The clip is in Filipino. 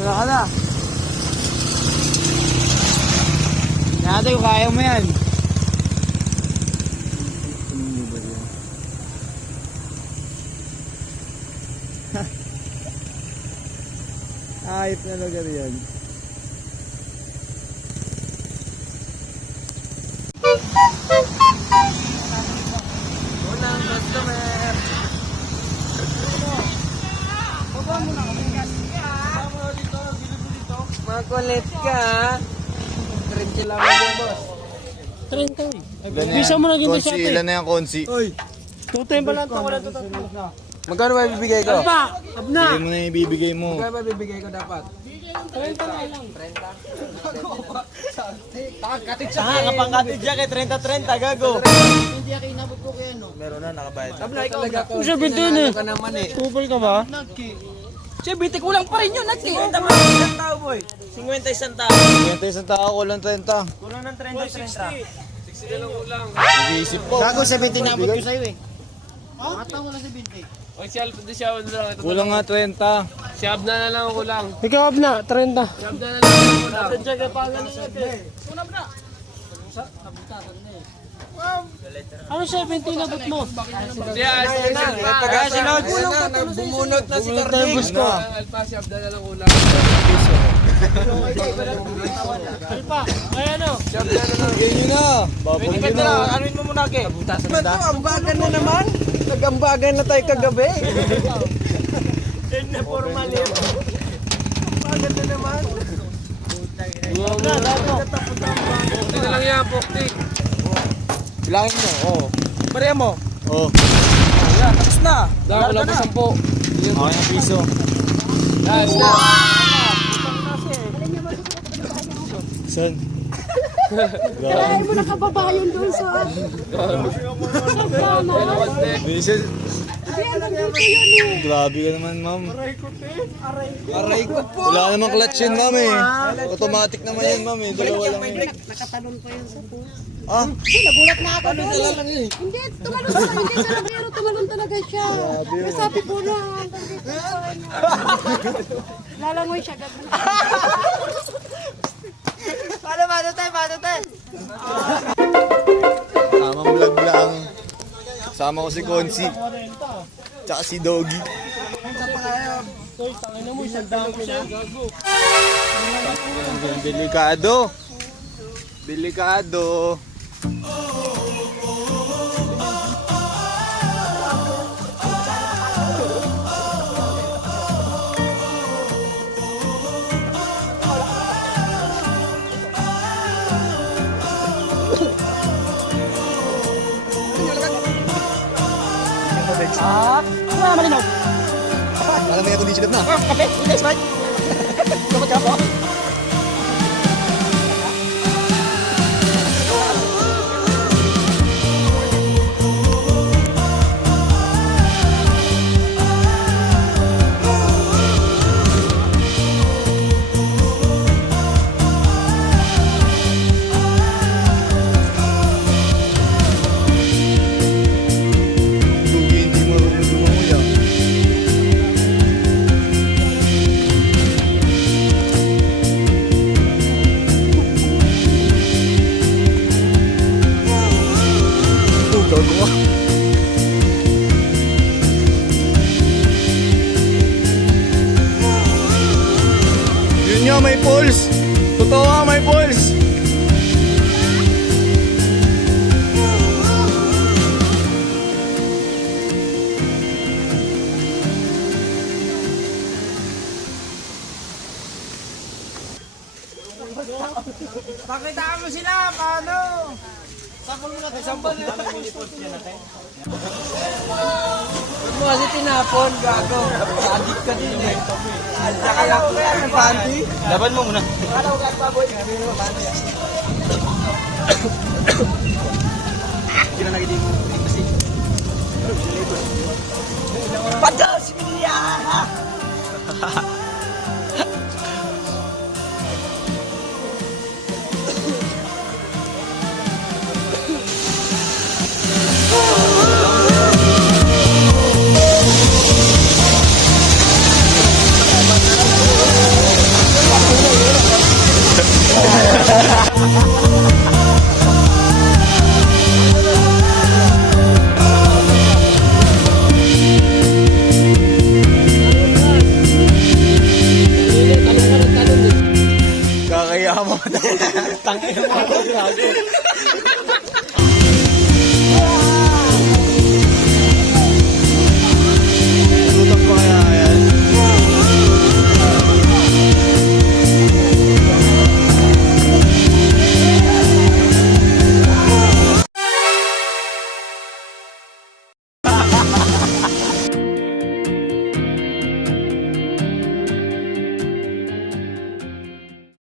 Wala ka na. Natin kung kaya mo yan. Ayop na lugar yan. Unang customer. Baba mo na kami. Makulit ka. 30 lang mo boss. 30. Bisa mo na ginto Konsi, ilan na yan, Konsi? Uy. Tutuin pa lang ito. Wala ito tatlo. Magkano ba bibigay ko? Abna! Abna! Bigay mo na yung ibibigay mo. Magkano ba bibigay ko dapat? 30 na lang. 30? Kapangkatid siya kay 30-30, gago. Hindi ako inabot ko kaya no. Meron na, nakabayad. Tabla, ikaw talaga ko. Siya, bitin eh. Ka naman eh. Kupal ka ba? Siya, bitik kulang pa rin yun, nagki. Tama, isang tao, boy. 50 isang tao. 20 isang tao, kulang 30. Kulang ng 30-30. 60 na lang kulang. Nag-iisip po. Gago 70 na abot ko sa'yo eh. Matang ko lang 70. O siya lang. Kulang nga 30. Siyab na lang ako lang. Ikaw Abna, 30. Siyab na lang ako lang. Sadya ka pa ganun natin. Ano 70 na abot mo? Siya, Kaya si Lord, bumunot na si Cardigs ko. Alpa, siyab na lang ako lang. Alpa, ay ano? Bigay nyo na. Babalik nyo na. Anuin mo muna, Ke. Ambagan na naman. Nag-ambagan na tayo kagabi. Na formal yun. Ambagan na naman. Abna, dato. Pukti na lang yan, pukti. Bilangin mo, oo. Bariya mo. Oo. Yan, tapos na. Dahil ko lang po 10. Okay ng piso. Last na. San? Kailangan mo nakababayan doon sa... Bisis. Hindi, alam dito yun eh. Grabe ka naman, ma'am. Aray ko po. Wala namang clutch yun, ma'am eh. Automatic naman yan, ma'am eh. Dalawa lang yun. Nakatalon pa yun sa pool. Ah? Hindi, nagulat na ako doon. Hindi, tumalon talaga. Hindi sa labero, tumalon talaga siya. Sabi po na, hanggang dito pa niya. Lalangoy siya, gagawin. Paano tayo? Tamang vlog lang. Kasama ko si Konsi. Tsaka si Doggy. Toy, tangin na mo, isang dami siya. Delikado. Delikado. Wala malinaw. Alam mo yung condition na. Kape, hindi, Sprite. Dapat ka po. Doggy, hindi marunong lumangoy ah. Oh, gago ka. Yun nga, may pulse. Totoo nga, may pulse. Pakita mo sila, paano? Sambal mo kasi tinapon, gago. Sadik ka din eh. Saka lang ko kaya ng panty. Laban mo muna. Kala ko kaya pa, boy. Sabi mo, panty. Hindi na nagiging kasi. Padal si Milia! Tangin mo.